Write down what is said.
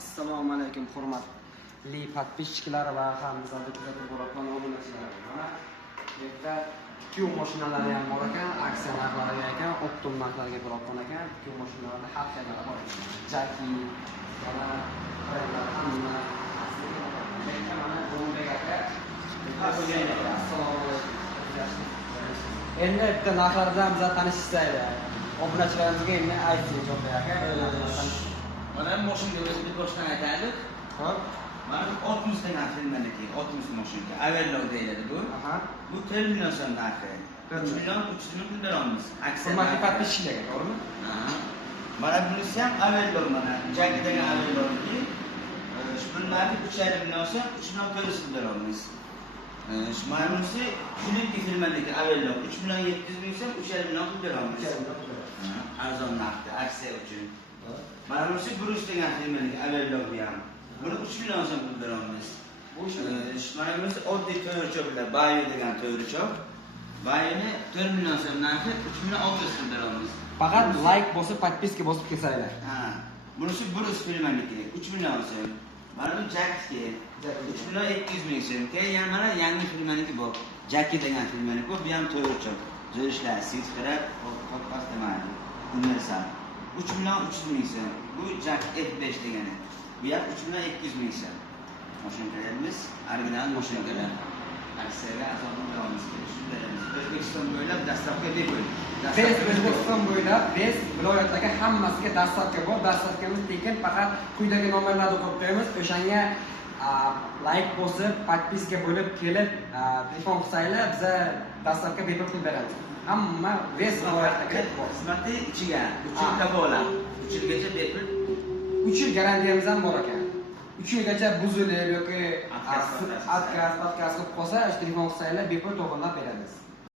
Assalomu alaykum hurmatli подписчиклар va hamzada kuzatib borayotgan obunachilar. Mana bu yerda Q mashinalari ham bor ekan, aksiya narxlari ekan, optim narxlarga borayotgan ekan. Q mashinalarida har xil bor ekan. Jaki, mana brendlar hamma mana Bombay aka. Assalomu alaykum. Endi bitta narxlardan biz tanishsaylar. Obunachilarimizga endi aytib o'taylik. Mana bu mashinaga o'zimiz boshdan aytaylik. Xo'p. Mana 60 dan filmdagi 60 mashina. Averlov deyiladi bu. Bu 4 million so'm narxi. 3 million 300 ming pul beramiz. Aksiya. Hurmatli подписчикларga, to'g'rimi? Mana bunisi ham Averlov mana. Jaki degan Averlovniki. Bunlarni 3,5 million so'm 3 million 400 pul beramiz. Mana bunisi kunlik filmdagi Averlov 3 million 700 ming so'm 3,5 million pul beramiz. Arzon narxda aksiya uchun. Mana bunisi Bruce degan filmdagi Averlov ham. Buni 3 million so'm pul beramiz. Mana bunisi oddiy to'g'richoqlar, Bayo degan to'g'richoq. Bayoni 4 million so'm narxi 3 million 600 pul beramiz. Faqat like bosib, podpiska bosib kelsanglar. Bunisi Bruce filmdagi 3 million so'm. Mana bu Jackie 3 million 200 ming so'm. Keyin mana yangi filmdagi bu Jackie degan filmdagi bu ham to'g'richoq. Zo'rishlar, sitqirab, qopqas demaydi. Universal. 3 million 300 ming so'm. Bu Jack F5 degani. Bu ham 3 million 200 ming so'm. Mashinalarimiz original mashinalar. Aksiyaga asosan beramiz. O'zbekiston bo'ylab dastlabki bepul. O'zbekiston bo'ylab biz viloyatdagi hammasiga dastlabki bor. Dastlabkimiz tekin, faqat quyidagi nomerlarni qo'yamiz. O'shanga like bosib, podpiska bo'lib kelib, telefon qilsanglar, biz dastlabki bepul pul beramiz. Hamma biz viloyatdagi xizmatni ichiga 3 yil kafolat, 3 yilgacha bepul, 3 yil garantiyamiz ham bor ekan. 3 yilgacha buzilib yoki atkaz qilib qolsa, telefon qilsanglar bepul to'g'irlab beramiz.